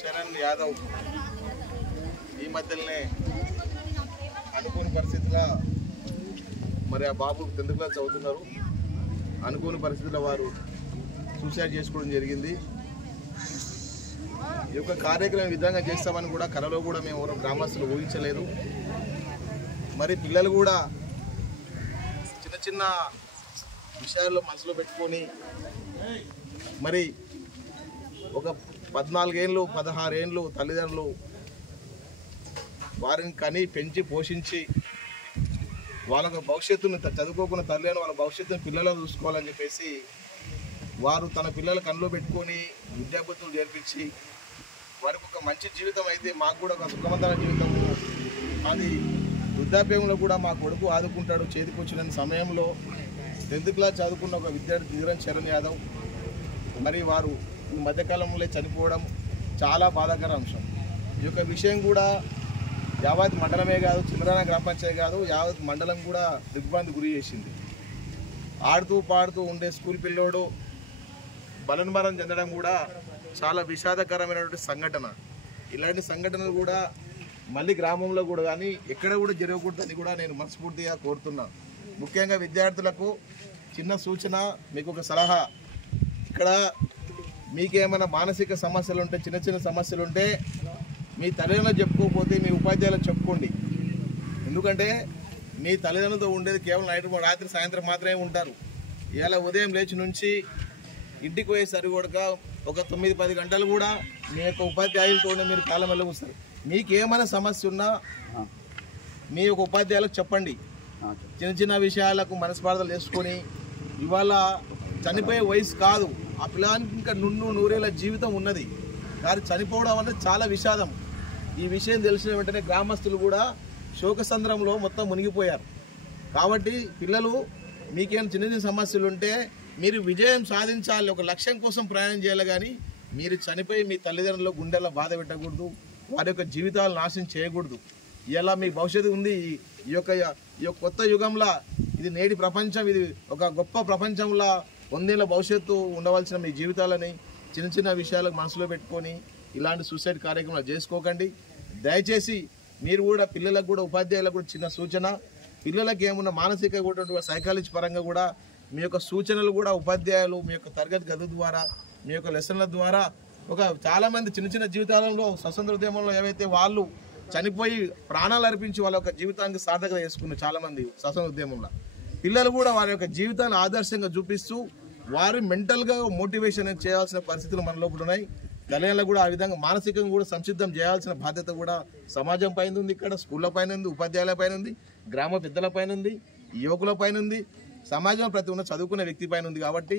శరణ్ యాదవ్ ఈ మధ్యలోనే అనుకోని పరిస్థితుల్లో మరి ఆ బాబు 10th క్లాస్ చదువుతున్నారు. అనుకోని పరిస్థితుల్లో వారు సూసైడ్ చేసుకోవడం జరిగింది. ఈ యొక్క కార్యక్రమం విధంగా చేస్తామని కూడా కలలో కూడా మేము ఎవరు గ్రామస్తులు ఊహించలేదు. మరి పిల్లలు కూడా చిన్న చిన్న విషయాల్లో మనసులో పెట్టుకొని మరి ఒక 14 ఏళ్ళు 16 ఏళ్ళు తల్లిదండ్రులు వారిని కని పెంచి పోషించి వాళ్ళ భవిష్యత్తుని చదువుకోకున్న తల్లిదండ్రులు వాళ్ళ భవిష్యత్తుని పిల్లలు చూసుకోవాలని చెప్పేసి వారు తన పిల్లల కళ్ళలో పెట్టుకొని విద్యాబుద్ధులు నేర్పించి వారికి ఒక మంచి జీవితం అయితే మాకు కూడా ఒక సుఖవంతమైన జీవితం అది వృద్ధాప్యంలో కూడా మా కొడుకు ఆదుకుంటాడు చేతికి వచ్చిన సమయంలో 10th క్లాస్ చదువుకున్న ఒక విద్యార్థి ధీరన్ శరణ్ యాదవ్ మరి వారు ఈ మధ్యకాలంలో చనిపోవడం చాలా బాధాకర అంశం. ఈ యొక్క విషయం కూడా యావత్ మండలమే కాదు, చంద్రాన గ్రామ పంచాయతీ కాదు, యావత్ మండలం కూడా దిగ్భ్రాంతి గురి చేసింది. ఆడుతూ పాడుతూ ఉండే స్కూల్ పిల్లోడు బలన్మరణం చెందడం కూడా చాలా విషాదకరమైనటువంటి సంఘటన. ఇలాంటి సంఘటనలు కూడా మళ్ళీ గ్రామంలో కూడా కానీ ఎక్కడ కూడా జరగకూడదని కూడా నేను మనస్ఫూర్తిగా కోరుతున్నాను. ముఖ్యంగా విద్యార్థులకు చిన్న సూచన, మీకు ఒక సలహా. ఇక్కడ మీకేమైనా మానసిక సమస్యలు ఉంటే, చిన్న చిన్న సమస్యలు ఉంటే మీ తల్లిదండ్రులు చెప్పుకోకపోతే మీ ఉపాధ్యాయులకు చెప్పుకోండి. ఎందుకంటే మీ తల్లిదండ్రులతో ఉండేది కేవలం రాత్రి సాయంత్రం మాత్రమే ఉంటారు. ఇలా ఉదయం లేచి నుంచి ఇంటికి పోయేసరికి కూడా ఒక 9-10 గంటలు కూడా మీ యొక్క ఉపాధ్యాయులతోనే మీరు కాలం వెళ్ళవస్తారు. మీకు ఏమైనా సమస్య ఉన్నా మీ యొక్క ఉపాధ్యాయులకు చెప్పండి. చిన్న చిన్న విషయాలకు మనస్పార్థలు చేసుకొని ఇవాళ చనిపోయే వయసు కాదు, ఆ పిల్లానికి ఇంకా 100 జీవితం ఉన్నది. కానీ చనిపోవడం అనేది చాలా విషాదం. ఈ విషయం తెలిసిన వెంటనే గ్రామస్తులు కూడా శోకసంద్రంలో మొత్తం మునిగిపోయారు. కాబట్టి పిల్లలు మీకేమైనా చిన్న చిన్న సమస్యలు ఉంటే మీరు విజయం సాధించాలి, ఒక లక్ష్యం కోసం ప్రయాణం చేయాలి. కానీ మీరు చనిపోయి మీ తల్లిదండ్రుల గుండెల్లో బాధ పెట్టకూడదు, వారి యొక్క జీవితాలు నాశనం చేయకూడదు. ఇలా మీ భవిష్యత్తు ఉంది. ఈ యొక్క కొత్త యుగంలో ఇది నేటి ప్రపంచం, ఇది ఒక గొప్ప ప్రపంచంలో 100 ఏళ్ల భవిష్యత్తు ఉండవలసిన మీ జీవితాలని చిన్న చిన్న విషయాలకు మనసులో పెట్టుకొని ఇలాంటి సూసైడ్ కార్యక్రమాలు చేసుకోకండి. దయచేసి మీరు కూడా పిల్లలకు కూడా ఉపాధ్యాయులకు కూడా చిన్న సూచన, పిల్లలకి ఏమున్న మానసిక కూడా సైకాలజీ పరంగా కూడా మీ యొక్క సూచనలు కూడా ఉపాధ్యాయులు మీ యొక్క తరగతి గది ద్వారా మీ యొక్క లెసన్ల ద్వారా ఒక చాలామంది చిన్న చిన్న జీవితాలలో స్వతంత్ర ఉద్యమంలో ఏవైతే వాళ్ళు చనిపోయి ప్రాణాలు అర్పించి వాళ్ళ యొక్క జీవితానికి సార్థకత చేసుకున్నారు చాలామంది స్వతంత్ర ఉద్యమంలో. పిల్లలు కూడా వారి యొక్క జీవితాన్ని ఆదర్శంగా చూపిస్తూ వారు మెంటల్గా మోటివేషన్ చేయాల్సిన పరిస్థితులు మన లోపల ఉన్నాయి. తల్లిదండ్రులకు కూడా ఆ విధంగా మానసికంగా కూడా సంసిద్ధం చేయాల్సిన బాధ్యత కూడా సమాజం పైన ఉంది, ఇక్కడ స్కూళ్ళ పైన ఉంది, ఉపాధ్యాయుల పైన ఉంది, గ్రామ పెద్దల పైన ఉంది, యువకుల పైన ఉంది, సమాజంలో ప్రతి ఉన్న చదువుకునే వ్యక్తి పైన ఉంది. కాబట్టి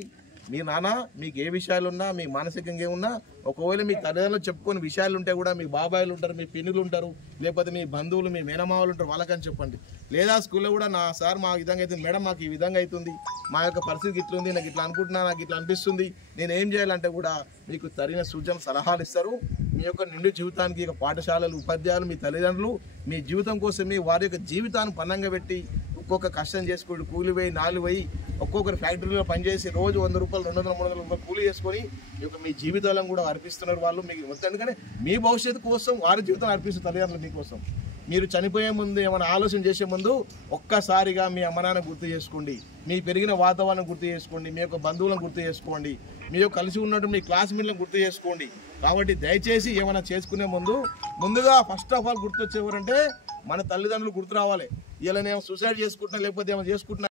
మీ నాన్న మీకు ఏ విషయాలున్నా, మీ మానసికంగా ఏమున్నా, ఒకవేళ మీ తల్లిదండ్రులు చెప్పుకునే విషయాలు ఉంటే కూడా మీ బాబాయిలు ఉంటారు, మీ పిన్నులు ఉంటారు, లేకపోతే మీ బంధువులు మీ మేనమావులు ఉంటారు, వాళ్ళకని చెప్పండి. లేదా స్కూల్లో కూడా నా సార్ మా విధంగా అవుతుంది, మేడం మాకు ఈ విధంగా అవుతుంది, మా యొక్క పరిస్థితి ఇట్లా ఉంది, నాకు ఇట్లా అనుకుంటున్నా, నాకు ఇట్లా అనిపిస్తుంది, నేను ఏం చేయాలంటే కూడా మీకు తగిన సూచనలు సలహాలు ఇస్తారు. మీ యొక్క నిండు జీవితానికి ఇక పాఠశాలలు ఉపాధ్యాయులు మీ తల్లిదండ్రులు మీ జీవితం కోసమే వారి యొక్క జీవితాన్ని పన్నంగా పెట్టి ఒక్కొక్క కష్టం చేసుకుంటూ కూలి పోయి 4 పోయి ఒక్కొక్కరు ఫ్యాక్టరీలో పనిచేసి రోజు 100 రూపాయలు 200-300 రూపాయలు కూలి చేసుకొని మీ జీవితాలను కూడా అర్పిస్తున్నారు వాళ్ళు మీకు. ఎందుకంటే మీ భవిష్యత్తు కోసం వారి జీవితం అర్పిస్తున్న తల్లిదండ్రులు మీకోసం. మీరు చనిపోయే ముందు ఏమైనా ఆలోచన చేసే ముందు ఒక్కసారిగా మీ అమ్మనాన్న గుర్తు చేసుకోండి, మీ పెరిగిన వాతావరణం గుర్తు చేసుకోండి, మీ యొక్క బంధువులను గుర్తు చేసుకోండి, మీ యొక్క కలిసి ఉన్నట్టు మీ క్లాస్మేట్లను గుర్తు చేసుకోండి. కాబట్టి దయచేసి ఏమైనా చేసుకునే ముందుగా ఫస్ట్ ఆఫ్ ఆల్ గుర్తొచ్చేవారంటే మన తల్లిదండ్రులు గుర్తు రావాలి. ఇలా నేను సూసైడ్ చేసుకుంటున్నా లేకపోతే ఏమైనా చేసుకుంటున్నా